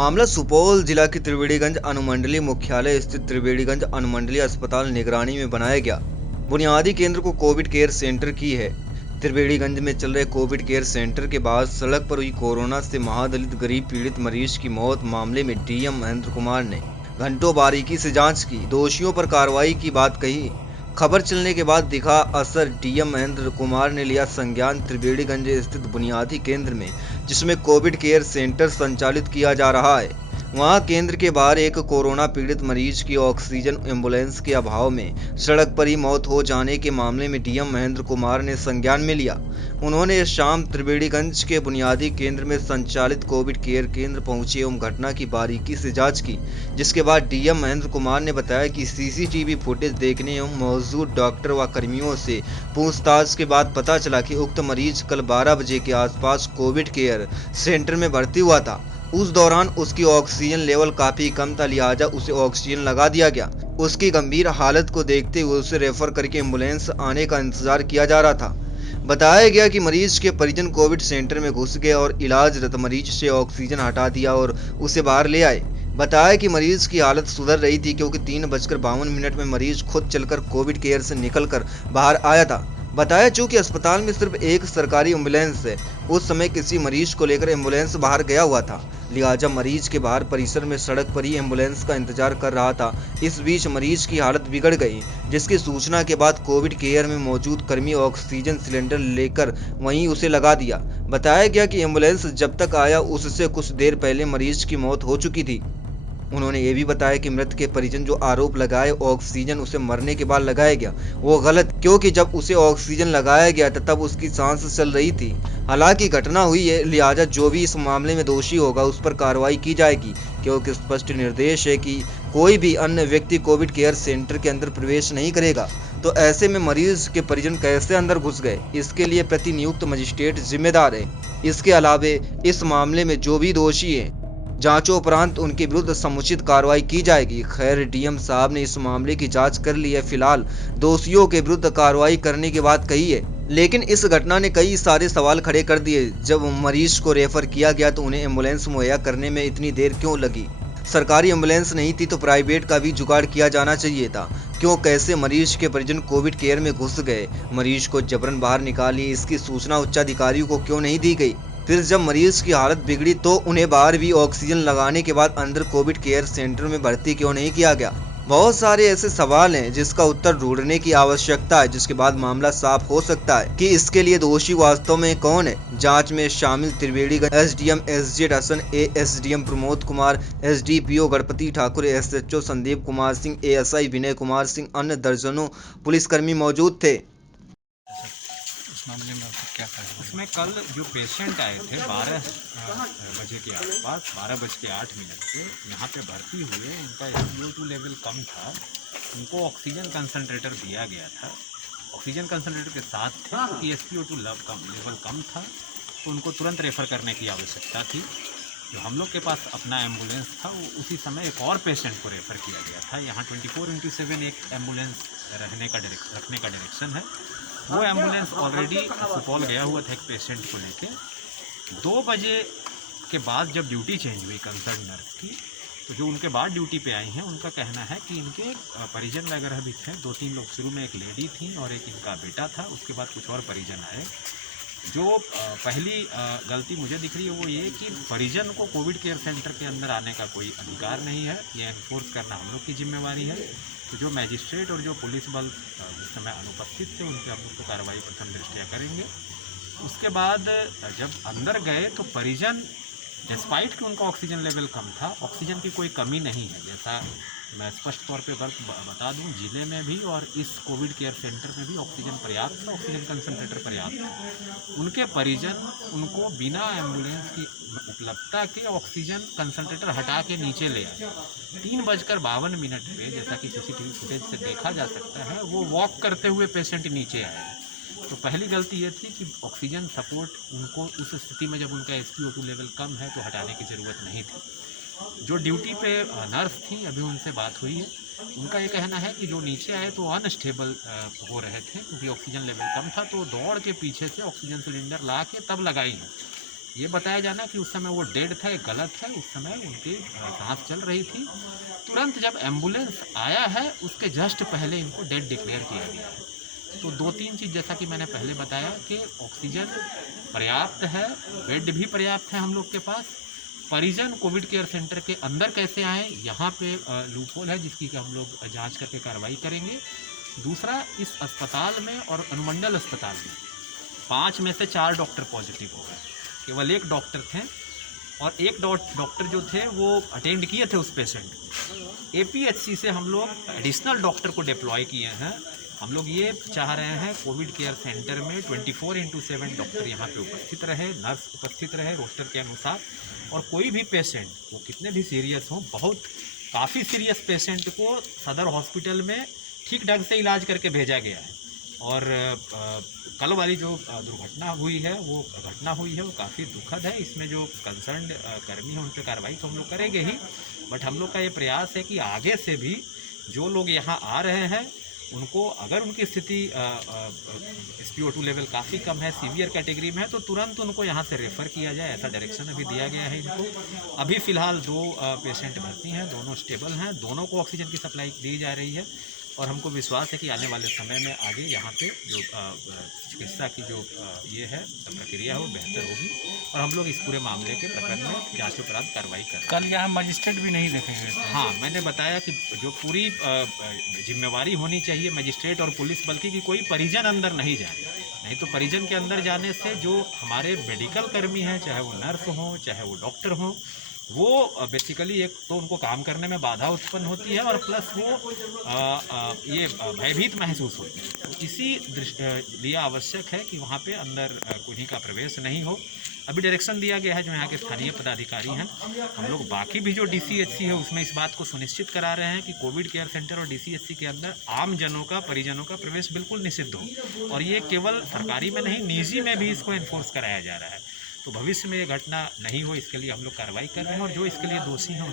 मामला सुपौल जिला के त्रिवेणीगंज अनुमंडलीय मुख्यालय स्थित त्रिवेणीगंज अनुमंडलीय अस्पताल निगरानी में बनाया गया बुनियादी केंद्र को कोविड केयर सेंटर की है। त्रिवेणीगंज में चल रहे कोविड केयर सेंटर के बाद सड़क पर हुई कोरोना से महादलित गरीब पीड़ित मरीज की मौत मामले में डीएम महेंद्र कुमार ने घंटों बारीकी से जांच की, दोषियों पर कार्रवाई की बात कही। खबर चलने के बाद दिखा असर, डीएम महेंद्र कुमार ने लिया संज्ञान त्रिवेणीगंज स्थित बुनियादी केंद्र में, जिसमें कोविड केयर सेंटर संचालित किया जा रहा है। वहां केंद्र के बाहर एक कोरोना पीड़ित मरीज की ऑक्सीजन एम्बुलेंस के अभाव में सड़क पर ही मौत हो जाने के मामले में डीएम महेंद्र कुमार ने संज्ञान में लिया। उन्होंने शाम त्रिवेणीगंज के बुनियादी केंद्र में संचालित कोविड केयर केंद्र पहुंचे एवं घटना की बारीकी से जांच की, जिसके बाद डीएम महेंद्र कुमार ने बताया कि सीसीटीवी फुटेज देखने एवं मौजूद डॉक्टर व कर्मियों से पूछताछ के बाद पता चला कि उक्त मरीज कल 12 बजे के आसपास कोविड केयर सेंटर में भर्ती हुआ था। उस दौरान उसकी ऑक्सीजन लेवल काफी कम था, लिहाजा उसे ऑक्सीजन लगा दिया गया। उसकी गंभीर हालत को देखते हुए उसे रेफर करके एम्बुलेंस आने का इंतजार किया जा रहा था। बताया गया कि मरीज के परिजन कोविड सेंटर में घुस गए और इलाजरत मरीज से ऑक्सीजन हटा दिया और उसे बाहर ले आए। बताया कि मरीज की हालत सुधर रही थी क्योंकि 3:52 में मरीज खुद चलकर कोविड केयर से निकलकर बाहर आया था। बताया चूंकि अस्पताल में सिर्फ एक सरकारी एम्बुलेंस है, उस समय किसी मरीज को लेकर एम्बुलेंस बाहर गया हुआ था, लिहाजा मरीज के बाहर परिसर में सड़क पर ही एम्बुलेंस का इंतजार कर रहा था। इस बीच मरीज की हालत बिगड़ गई, जिसकी सूचना के बाद कोविड केयर में मौजूद कर्मी ऑक्सीजन सिलेंडर लेकर वहीं उसे लगा दिया। बताया गया कि एम्बुलेंस जब तक आया उससे कुछ देर पहले मरीज की मौत हो चुकी थी। उन्होंने ये भी बताया कि मृत के परिजन जो आरोप लगाए ऑक्सीजन उसे मरने के बाद लगाया गया, वो गलत, क्योंकि जब उसे ऑक्सीजन लगाया गया था तब उसकी सांस चल रही थी। हालांकि घटना हुई है, लिहाजा जो भी इस मामले में दोषी होगा उस पर कार्रवाई की जाएगी, क्योंकि स्पष्ट निर्देश है कि कोई भी अन्य व्यक्ति कोविड केयर सेंटर के अंदर प्रवेश नहीं करेगा। तो ऐसे में मरीज के परिजन कैसे अंदर घुस गए, इसके लिए प्रतिनियुक्त मजिस्ट्रेट जिम्मेदार है। इसके अलावे इस मामले में जो भी दोषी है, जांचों उपरांत उनके विरुद्ध समुचित कार्रवाई की जाएगी। खैर, डीएम साहब ने इस मामले की जांच कर ली है, फिलहाल दोषियों के विरुद्ध कार्रवाई करने की बात कही है। लेकिन इस घटना ने कई सारे सवाल खड़े कर दिए। जब मरीज को रेफर किया गया तो उन्हें एम्बुलेंस मुहैया करने में इतनी देर क्यों लगी? सरकारी एम्बुलेंस नहीं थी तो प्राइवेट का भी जुगाड़ किया जाना चाहिए था। क्यों, कैसे मरीज के परिजन कोविड केयर में घुस गए? मरीज को जबरन बाहर निकाली, इसकी सूचना उच्चाधिकारियों को क्यों नहीं दी गई? फिर जब मरीज की हालत बिगड़ी तो उन्हें बाहर भी ऑक्सीजन लगाने के बाद अंदर कोविड केयर सेंटर में भर्ती क्यों नहीं किया गया? बहुत सारे ऐसे सवाल हैं जिसका उत्तर ढूंढने की आवश्यकता है, जिसके बाद मामला साफ हो सकता है कि इसके लिए दोषी वास्तव में कौन है। जांच में शामिल Triveniganj SDM SZ Hasan, ASDM Pramod Kumar, SDPO Ganpati Thakur, SHO Sandeep Kumar Singh, ASI Vinay Kumar Singh, अन्य दर्जनों पुलिसकर्मी मौजूद थे। उस मामले में आपको क्या कहा? उसमें कल जो पेशेंट आए थे 12 बजे के आसपास, 12:08 से यहाँ पे भर्ती हुए, उनका SpO2 लेवल कम था, उनको ऑक्सीजन कंसनट्रेटर दिया गया था। ऑक्सीजन कंसनट्रेटर के साथ थे क्योंकि SpO2 लेवल कम था, तो उनको तुरंत रेफ़र करने की आवश्यकता थी। जो हम लोग के पास अपना एम्बुलेंस था, वो उसी समय एक और पेशेंट को रेफ़र किया गया था। यहाँ 24/7 एक एम्बुलेंस रखने का डायरेक्शन है। वो एम्बुलेंस ऑलरेडी सुपौल गया हुआ था एक पेशेंट को लेके। 2 बजे के बाद जब ड्यूटी चेंज हुई कंसर्न नर्स की, तो जो उनके बाद ड्यूटी पे आई हैं उनका कहना है कि इनके परिजन वगैरह भी थे। 2-3 लोग, शुरू में एक लेडी थी और एक इनका बेटा था, उसके बाद कुछ और परिजन आए। जो पहली गलती मुझे दिख रही है वो ये कि परिजन को कोविड केयर सेंटर के अंदर आने का कोई अधिकार नहीं है, ये एनफोर्स करना हम लोग की जिम्मेवारी है। तो जो मैजिस्ट्रेट और जो पुलिस बल जिस समय अनुपस्थित थे, उन पर हम लोग तो कार्रवाई प्रथम दृष्टया करेंगे। उसके बाद जब अंदर गए तो परिजन, डिस्पाइट कि उनका ऑक्सीजन लेवल कम था, ऑक्सीजन की कोई कमी नहीं है। जैसा मैं स्पष्ट तौर पे बता दूं, जिले में भी और इस कोविड केयर सेंटर में भी ऑक्सीजन पर्याप्त था, ऑक्सीजन कंसनट्रेटर पर्याप्त था। उनके परिजन उनको बिना एम्बुलेंस की उपलब्धता के ऑक्सीजन कंसनट्रेटर हटा के नीचे ले आए। 3:52 पे, जैसा कि CCTV फुटेज से देखा जा सकता है, वो वॉक करते हुए पेशेंट नीचे आए। तो पहली गलती ये थी कि ऑक्सीजन सपोर्ट उनको उस स्थिति में, जब उनका SpO2 लेवल कम है, तो हटाने की ज़रूरत नहीं थी। जो ड्यूटी पे नर्स थी, अभी उनसे बात हुई है, उनका ये कहना है कि जो नीचे आए तो अनस्टेबल हो रहे थे क्योंकि ऑक्सीजन लेवल कम था, तो दौड़ के पीछे से ऑक्सीजन सिलेंडर ला के तब लगाई है। ये बताया जाना कि उस समय वो डेड था, ये गलत है। उस समय उनकी सांस चल रही थी। तुरंत जब एम्बुलेंस आया है उसके जस्ट पहले इनको डेड डिक्लेयर किया गया है। तो 2-3 चीज़ जैसा कि मैंने पहले बताया कि ऑक्सीजन पर्याप्त है, बेड भी पर्याप्त है हम लोग के पास। परिजन कोविड केयर सेंटर के अंदर कैसे आएँ, यहाँ पे लूपहोल है जिसकी कि हम लोग जांच करके कार्रवाई करेंगे। दूसरा, इस अस्पताल में और अनुमंडल अस्पताल में 5 में से 4 डॉक्टर पॉजिटिव हो गए। केवल 1 डॉक्टर थे और 1 डॉक्टर जो थे वो अटेंड किए थे उस पेशेंट को। एपीएचसी से हम लोग एडिशनल डॉक्टर को डिप्लॉय किए हैं। हम लोग ये चाह रहे हैं कोविड केयर सेंटर में 24/7 डॉक्टर यहाँ पे उपस्थित रहे, नर्स उपस्थित रहे रोस्टर के अनुसार। और कोई भी पेशेंट, वो कितने भी सीरियस हों, बहुत काफ़ी सीरियस पेशेंट को सदर हॉस्पिटल में ठीक ढंग से इलाज करके भेजा गया है। और कल वाली जो दुर्घटना हुई है, वो घटना हुई है, वो काफ़ी दुखद है। इसमें जो कंसर्न कर्मी है उन पर कार्रवाई तो हम लोग करेंगे ही, बट हम लोग का ये प्रयास है कि आगे से भी जो लोग यहाँ आ रहे हैं उनको, अगर उनकी स्थिति SpO2 लेवल काफ़ी कम है, सीवियर कैटेगरी में है, तो तुरंत उनको यहाँ से रेफ़र किया जाए। ऐसा डायरेक्शन अभी दिया गया है इनको। अभी फ़िलहाल 2 पेशेंट भर्ती हैं, दोनों स्टेबल हैं, दोनों को ऑक्सीजन की सप्लाई दी जा रही है। और हमको विश्वास है कि आने वाले समय में आगे यहाँ पे जो चिकित्सा की जो ये है प्रक्रिया है वो बेहतर होगी। और हम लोग इस पूरे मामले के प्रकरण में जांच उपरांत कार्रवाई करें। कल यहाँ मजिस्ट्रेट भी नहीं देखेंगे? हाँ, मैंने बताया कि जो पूरी जिम्मेवारी होनी चाहिए मजिस्ट्रेट और पुलिस बल की, कि कोई परिजन अंदर नहीं जाए। नहीं तो परिजन के अंदर जाने से जो हमारे मेडिकल कर्मी हैं, चाहे वो नर्स हों चाहे वो डॉक्टर हों, वो बेसिकली एक तो उनको काम करने में बाधा उत्पन्न होती है और प्लस वो ये भयभीत महसूस होती है। तो इसी लिए आवश्यक है कि वहाँ पे अंदर किन्हीं का प्रवेश नहीं हो। अभी डायरेक्शन दिया गया है जो यहाँ के स्थानीय पदाधिकारी हैं। हम लोग बाकी भी जो DCHC है उसमें इस बात को सुनिश्चित करा रहे हैं कि कोविड केयर सेंटर और DCHC के अंदर आम जनों का, परिजनों का प्रवेश बिल्कुल निषिद्ध हो। और ये केवल सरकारी में नहीं, निजी में भी इसको इन्फोर्स कराया जा रहा है। तो भविष्य में ये घटना नहीं हो, इसके लिए हम लोग कार्रवाई कर रहे हैं। और जो इसके लिए दोषी हैं